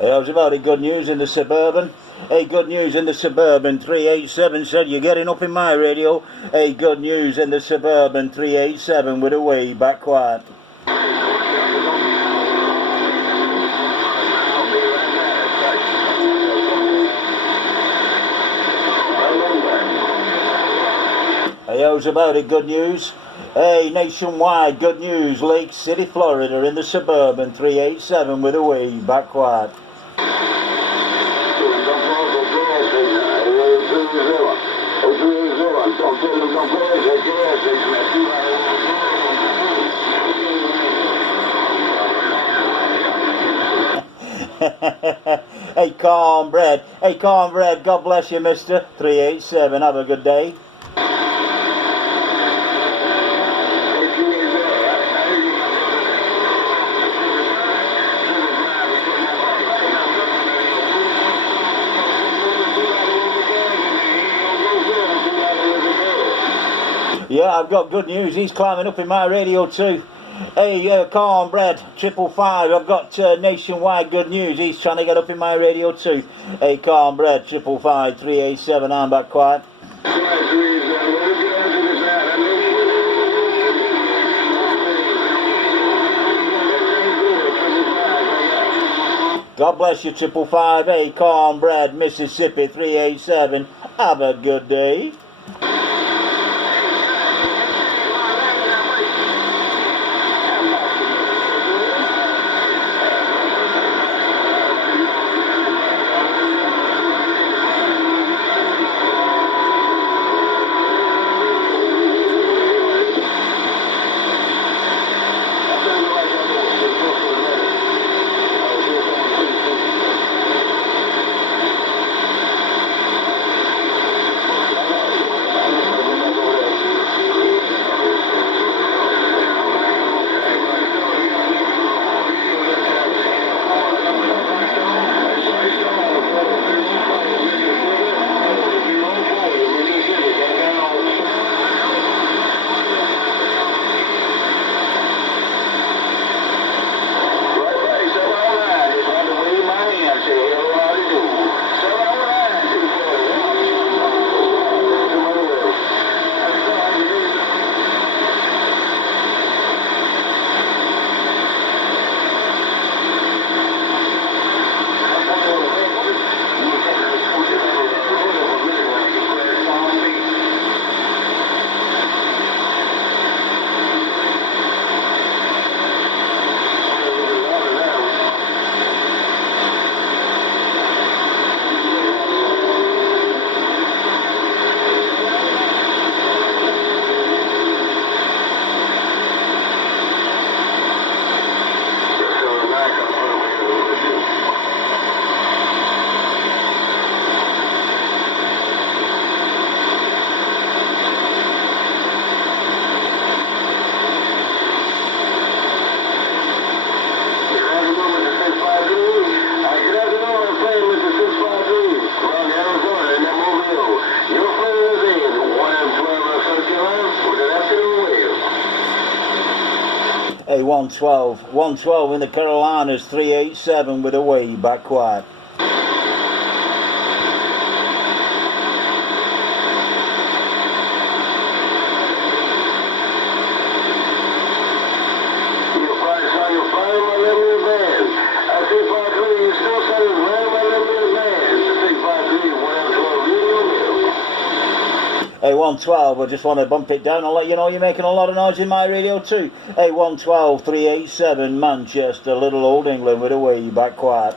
Hey, how's about it? Good news in the suburban? Hey, good news in the suburban. 387 said you're getting up in my radio. Hey, good news in the suburban. 387 with a way back quiet. Hey, how's about it? Good news? Hey, nationwide, good news. Lake City, Florida, in the suburban. 387 with a way back quiet. Hey, Cornbread. Hey, Cornbread. God bless you, mister. 387. Have a good day. Yeah, I've got good news. He's climbing up in my radio too. Hey, Cornbread 555. I've got nationwide good news. He's trying to get up in my radio too. Hey, Cornbread 555 387. I'm back quiet. God bless you, 555. Hey, Cornbread Mississippi 387. Have a good day. Hey, 112 in the Carolinas, 387 with a way back quiet. Hey, 112, I just want to bump it down and let you know you're making a lot of noise in my radio too. Hey, 112, 387, Manchester, Little Old England with a way back quiet.